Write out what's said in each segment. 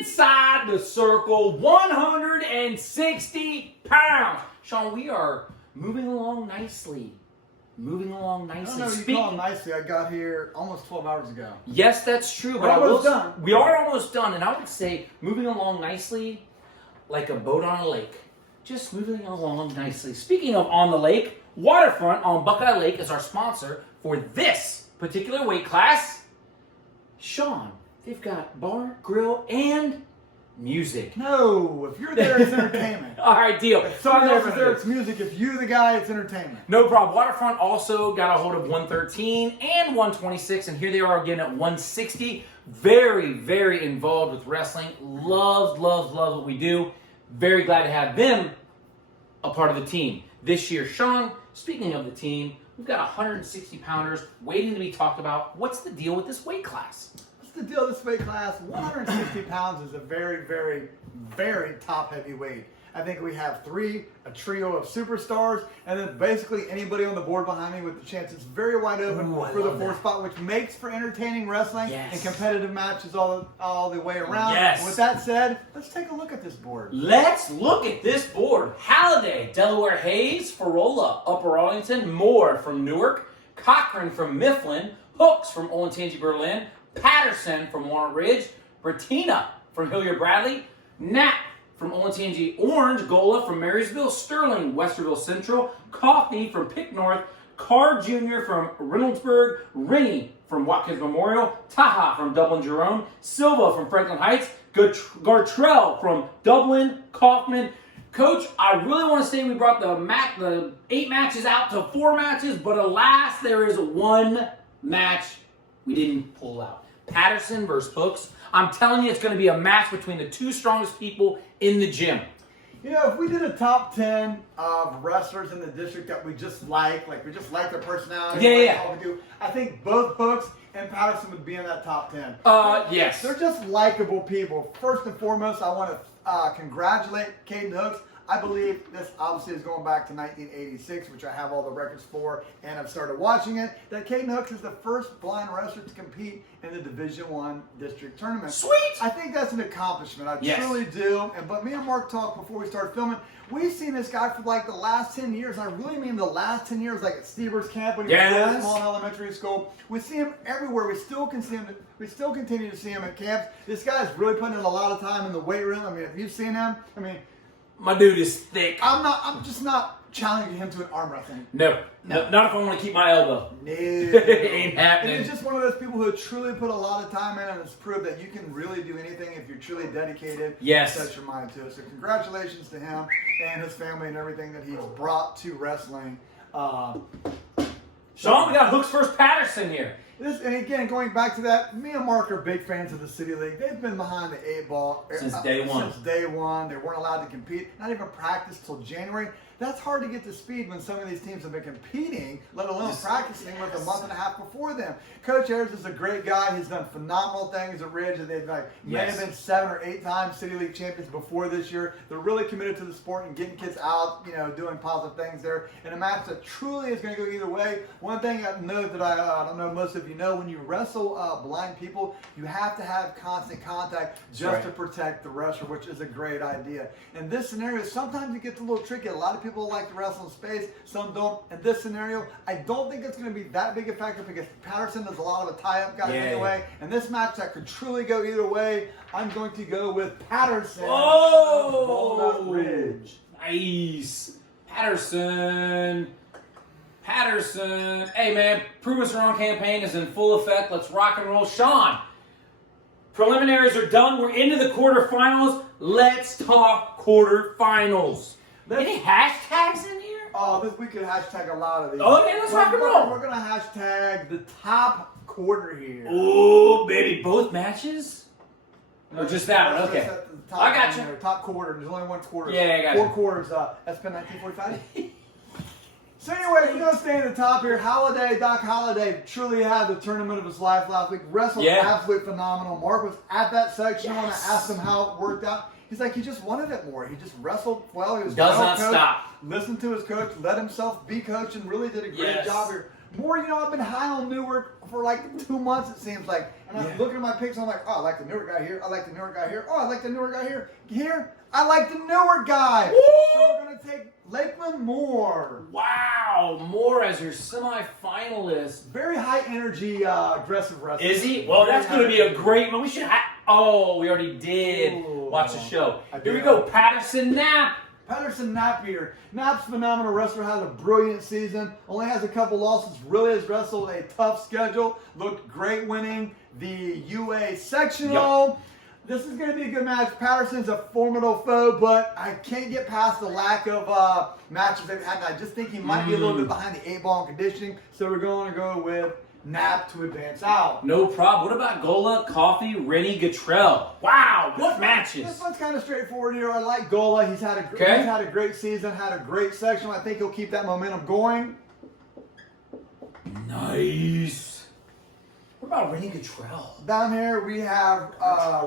inside the circle, 160 pounds. Sean, we are moving along nicely. Moving along nicely. I don't know what you call it nicely. I got here almost 12 hours ago. Yes, that's true. But We're almost done. We are almost done, and I would say moving along nicely, like a boat on a lake. Just moving along nicely. Speaking of on the lake, Waterfront on Buckeye Lake is our sponsor for this particular weight class. Sean, they've got bar, grill, and music. No, if you're there, it's entertainment. All right, deal. If someone else is there, it's music. If you're the guy, it's entertainment. No problem. Waterfront also got a hold of 113 and 126, and here they are again at 160. Very, very involved with wrestling. Loves what we do. Very glad to have them a part of the team this year. Sean, speaking of the team, we've got 160 pounders waiting to be talked about. What's the deal with this weight class? What's the deal with this weight class? 160 pounds is a very, very, very top heavy weight. I think we have a trio of superstars, and then basically anybody on the board behind me with the chance. It's very wide open for the fourth spot, which makes for entertaining wrestling and competitive matches all the way around. Yes. And with that said, let's take a look at this board. Let's look at this board. Halliday, Delaware Hayes, Farola, Upper Arlington, Moore from Newark, Cochran from Mifflin, Hooks from Olentangy, Berlin, Patterson from Walnut Ridge, Bertina from Hilliard Bradley, Knapp from Olentangy Orange, Gola from Marysville, Sterling, Westerville Central, Coffey from Pick North, Carr Jr. from Reynoldsburg, Rennie from Watkins Memorial, Taha from Dublin Jerome, Silva from Franklin Heights, Gartrell from Dublin, Kaufman. Coach, I really want to say we brought the 8 matches out to 4 matches, but alas, there is one match we didn't pull out. Patterson versus Hooks. I'm telling you, it's going to be a match between the 2 strongest people in the gym. You know, if we did a top 10 of wrestlers in the district that we just like we just like their personality, all we do, I think both Hooks and Patterson would be in that top 10. Yes. They're just likable people. First and foremost, I want to congratulate Caden Hooks. I believe this obviously is going back to 1986, which I have all the records for, and I've started watching it, that Caden Hooks is the first blind wrestler to compete in the Division I district tournament. Sweet! I think that's an accomplishment. I Yes. truly do. But me and Mark talked before we started filming. We've seen this guy for like the last 10 years. I really mean the last 10 years, like at Stevers Camp when he was in small elementary school. We see him everywhere. We still can see him. We still continue to see him at camps. This guy's really putting in a lot of time in the weight room. I mean, if you've seen him, My dude is thick. I'm just not challenging him to an arm wrestling. No. Not if I want to keep my elbow. No. Ain't happening. And he's just one of those people who truly put a lot of time in, and it's proved that you can really do anything if you're truly dedicated Yes. and set your mind to it. So congratulations to him and his family and everything that he's brought to wrestling. Sean, we got Hooks versus Patterson here. And again, going back to that, me and Mark are big fans of the City League. They've been behind the 8 ball Since day one. Since day one. They weren't allowed to compete, not even practice till January. That's hard to get to speed when some of these teams have been competing, let alone practicing with a month and a half before them. Coach Ayers is a great guy. He's done phenomenal things at Ridge. They've may have been 7 or 8 times City League champions before this year. They're really committed to the sport and getting kids out, doing positive things there. In a match that truly is going to go either way. One thing I know that I don't know most of you know, when you wrestle blind people, you have to have constant contact just to protect the wrestler, which is a great idea. In this scenario, sometimes it gets a little tricky. A lot of people like to wrestle in space, some don't. In this scenario, I don't think it's going to be that big a factor because Patterson does a lot of a tie-up guys anyway. And this match that could truly go either way, I'm going to go with Patterson. Oh! Walnut Ridge. Nice. Patterson. Hey, man, Prove Us Wrong campaign is in full effect. Let's rock and roll. Sean, preliminaries are done. We're into the quarterfinals. Let's talk quarterfinals. Any hashtags in here? Oh, we could hashtag a lot of these. Okay, let's rock and roll. We're going to hashtag the top quarter here. Oh, baby, both matches? Or just that one? Okay. I got you. Top quarter. There's only one quarter. Yeah, I got 4 you. quarters. That's been 1945. So anyway, we're going to stay in the top here. Doc Holliday truly had the tournament of his life last week. Wrestled absolutely phenomenal. Mark was at that section when I asked him how it worked out. He's like, he just wanted it more. He just wrestled well. He was Does well not coached, stop. Listened to his coach, let himself be coached, and really did a great job here. More, I've been high on Newark for like 2 months, it seems like. And I'm looking at my picks, I'm like, oh, I like the Newark guy here. I like the Newark guy here. Oh, I like the Newark guy here. Here, I like the Newark guy. Woo! So we're going to take Lakeland Moore. Wow, Moore as your semifinalist. Very high energy, aggressive wrestler. Is he? Well, that's going to be a great one. We should. We already did. Ooh. Watch the show. I Here we did. go. Patterson Knapp. Patterson Knapp here. Knapp's a phenomenal wrestler, had a brilliant season, only has a couple losses, really has wrestled a tough schedule, looked great winning the UA sectional. This is going to be a good match. Patterson's a formidable foe, but I can't get past the lack of matches they've had, and I just think he might be a little bit behind the 8-ball in conditioning, so we're going to go with Knapp to advance out. No problem. What about Gola, Coffee, Rennie, Guttrell? Wow, what matches? This one's kind of straightforward here. I like Gola. He's had a great season, had a great section. I think he'll keep that momentum going. Nice. What about Rennie Guttrell? Down here we have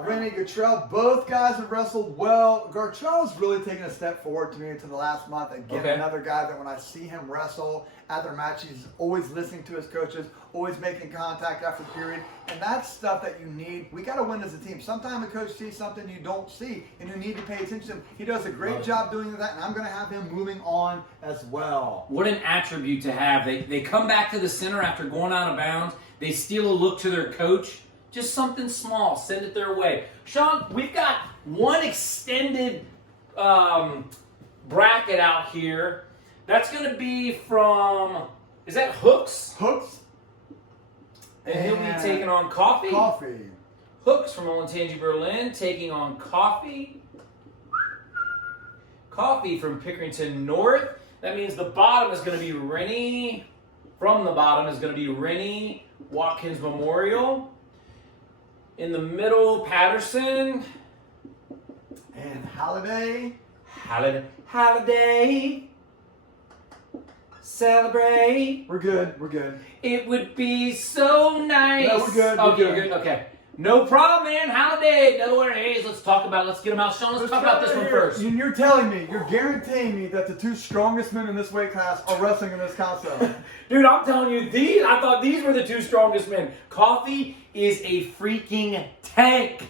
Rennie Guttrell. Both guys have wrestled well. Guttrell's really taken a step forward to me to the last month. Again, another guy that when I see him wrestle at their match, he's always listening to his coaches, always making contact after the period. And that's stuff that you need. We got to win as a team. Sometimes a coach sees something you don't see, and you need to pay attention. He does a great job doing that, and I'm going to have him moving on as well. What an attribute to have. They come back to the center after going out of bounds. They steal a look to their coach. Just something small. Send it their way. Sean, we've got one extended bracket out here. That's going to be from, is that Hooks? Hooks. And he'll be taking on Coffee. Coffee. Hooks from Olentangy, Berlin, taking on Coffee. Coffee from Pickerington North. That means the bottom is going to be Rennie. From the bottom is going to be Rennie, Watkins Memorial. In the middle, Patterson. And Halliday. Halliday. Celebrate. We're good. We're good. It would be so nice. No, we're good. Okay, we're good. Okay. No problem, man. Halliday, Delaware Hayes. Let's talk about it. Let's get them out. Sean, let's talk about this one first. You're telling me, you're guaranteeing me that the two strongest men in this weight class are wrestling in this console. Dude, I'm telling you, I thought these were the two strongest men. Coffee is a freaking tank.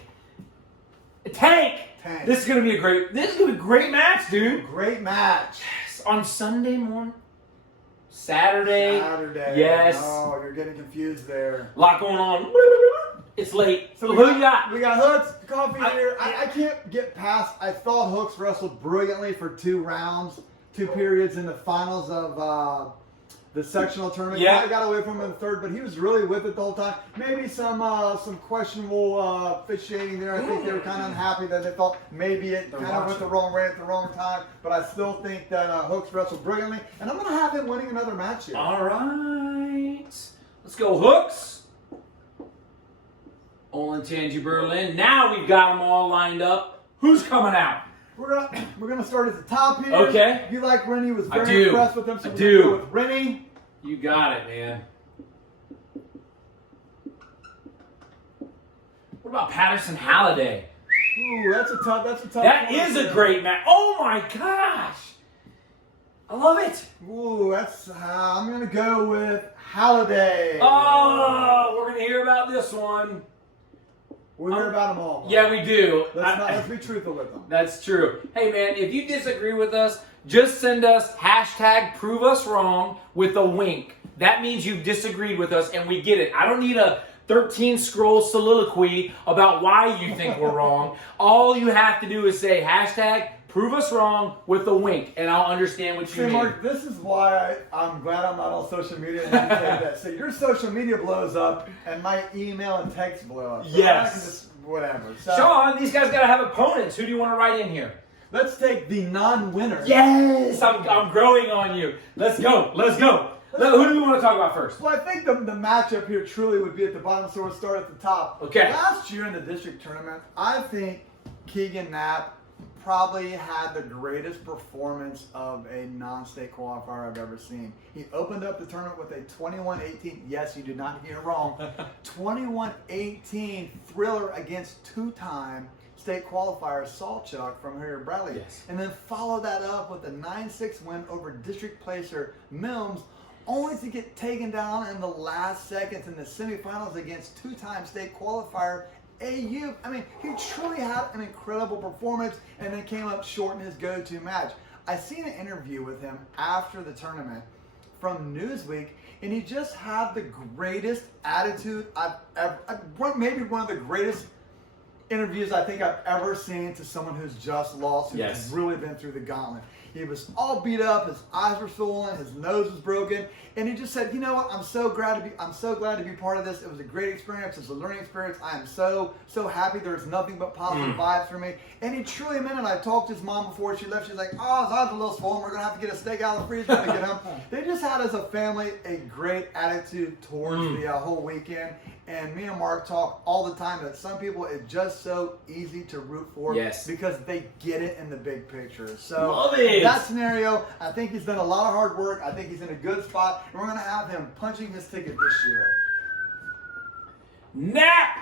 A tank. This is gonna be a great match, dude. Great match. On Sunday morning. Saturday. Yes. Oh, you're getting confused there. A lot going on. It's late. So who you got? We got Hooks, Coffee here. I can't get past. I thought Hooks wrestled brilliantly for 2 rounds, 2 periods in the finals of the sectional tournament. Yeah. I got away from him in the third, but he was really with it the whole time. Maybe some questionable officiating there. I think they were kind of unhappy that they thought maybe it kind of went the wrong way at the wrong time. But I still think that Hooks wrestled brilliantly, and I'm going to have him winning another match here. All right. Let's go, Hooks. Olentangy, Berlin. Now we've got them all lined up. Who's coming out? We're gonna start at the top here. Okay. You like Rennie? Was I very do. impressed with him. So I we're do. gonna go with Rennie. You got it, man. What about Patterson Halliday? Ooh, that's a tough. That one. is a great match. Oh my gosh. I love it. Ooh, that's. I'm gonna go with Halliday. Oh, we're gonna hear about this one. We hear about them all. Yeah, we do. Let's be truthful with them. That's true. Hey, man, if you disagree with us, just send us hashtag prove us wrong with a wink. That means you've disagreed with us and we get it. I don't need a 13-scroll soliloquy about why you think we're wrong. All you have to do is say hashtag prove us wrong with a wink, and I'll understand what you mean. Mark, this is why I'm glad I'm not on social media and you say that. So your social media blows up and my email and text blow up. So Yes. I can just, whatever. So, Sean, these guys got to have opponents. Who do you want to write in here? let's take the non-winner. Yes! I'm growing on you. Let's go. Let's go. Who do we want to talk about first? Well, I think the matchup here truly would be at the bottom, so we'll start at the top. Okay. Last year in the district tournament, I think Keegan Knapp probably had the greatest performance of a non-state qualifier I've ever seen. He opened up the tournament with a 21-18. Yes, you did not hear wrong. 21-18 thriller against 2-time state qualifier Saltchuck from here at Bradley. Yes. And then follow that up with a 9-6 win over district placer Mills. only to get taken down in the last seconds in the semifinals against two-time state qualifier AU. I mean, he truly had an incredible performance and then came up short in his go-to match. I seen an interview with him after the tournament from Newsweek, and he just had the greatest attitude I've ever, maybe one of the greatest interviews I think I've ever seen to someone who's just lost, who's Yes. really been through the gauntlet. He was all beat up, his eyes were swollen, his nose was broken, and he just said, "You know what? I'm so glad to be part of this. It was a great experience. It was a learning experience. I am so happy. There's nothing but positive vibes for me." And he truly meant it. I talked to his mom before she left. She's like, "Oh, his eyes are a little swollen. We're gonna have to get a steak out of the freezer to get him." They just had, as a family, a great attitude towards the whole weekend. And me and Mark talk all the time that some people, it's just so easy to root for because they get it in the big picture. So Love it. that scenario, I think he's done a lot of hard work. I think he's in a good spot. And we're going to have him punching his ticket this year. Nap!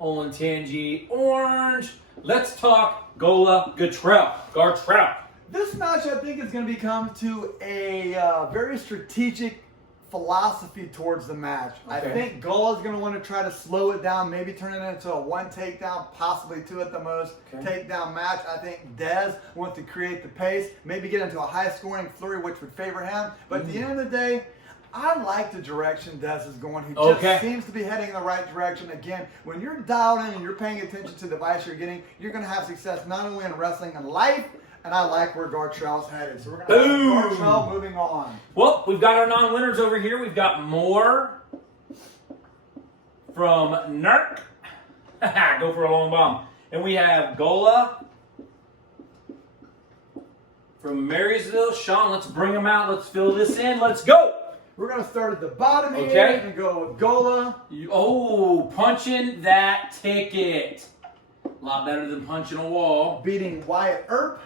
Olentangy Orange. Let's talk Gola Gartrell. This match, I think, is going to become to a very strategic philosophy towards the match. I think Gola's going to want to try to slow it down, maybe turn it into a one takedown, possibly two at the most, takedown match. I think Dez wants to create the pace, maybe get into a high-scoring flurry, which would favor him. But at the end of the day, I like the direction Dez is going. He just seems to be heading in the right direction. Again, when you're dialed in and you're paying attention to the advice you're getting, you're going to have success not only in wrestling and life, and I like where Gartrell's headed. So we're going to have Gartrell moving on. Well, we've got our non-winners over here. We've got more from Nerk. Go for a long bomb. And we have Gola from Marysville. Sean, let's bring them out. Let's fill this in. Let's go. We're going to start at the bottom here and go with Gola. Punching that ticket. A lot better than punching a wall. Beating Wyatt Earp.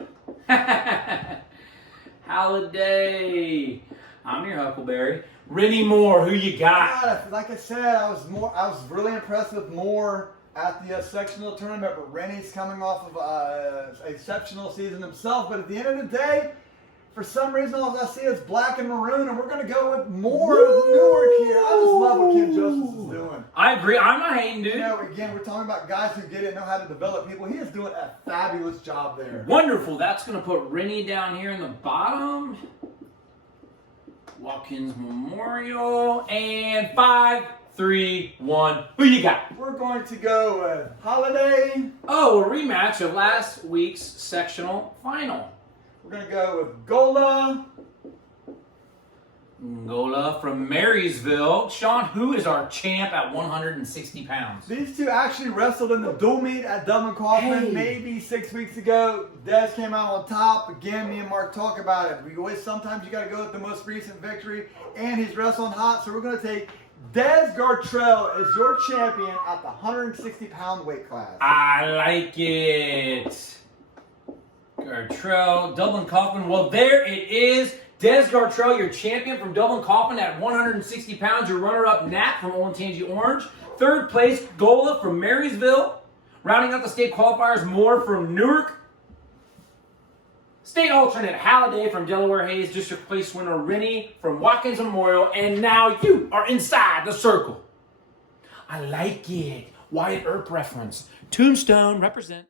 Halliday. I'm your Huckleberry. Rennie Moore, who you got? God, like I said, I was really impressed with Moore at the sectional tournament, but Rennie's coming off of an exceptional season himself. But at the end of the day, for some reason, all I see is black and maroon, and we're going to go with Moore of Newark here. I just love what Ken Justice is doing. I agree. I'm not hating, dude. You know, again, we're talking about guys who get it, know how to develop people. He is doing a fabulous job there. Wonderful. That's going to put Rennie down here in the bottom. Watkins Memorial. And 5, 3, 1. Who you got? We're going to go with Holiday. Oh, a rematch of last week's sectional final. We're going to go with Gola. Gola from Marysville. Sean, who is our champ at 160 pounds? These two actually wrestled in the dual meet at Dublin Kaufman maybe 6 weeks ago. Dez came out on top. Again, me and Mark talk about it. Sometimes you got to go with the most recent victory, and he's wrestling hot. So we're going to take Dez Gartrell as your champion at the 160-pound weight class. I like it. Gartrell, Dublin Kaufman. Well, there it is. Dez Gartrell, your champion from Dublin Kaufman at 160 pounds. Your runner-up, Nat from Olentangy Orange. Third place, Gola from Marysville. Rounding out the state qualifiers, Moore from Newark. State alternate, Halliday from Delaware Hayes. District place winner, Rennie from Watkins Memorial. And now you are inside the circle. I like it. Wyatt Earp reference. Tombstone represent.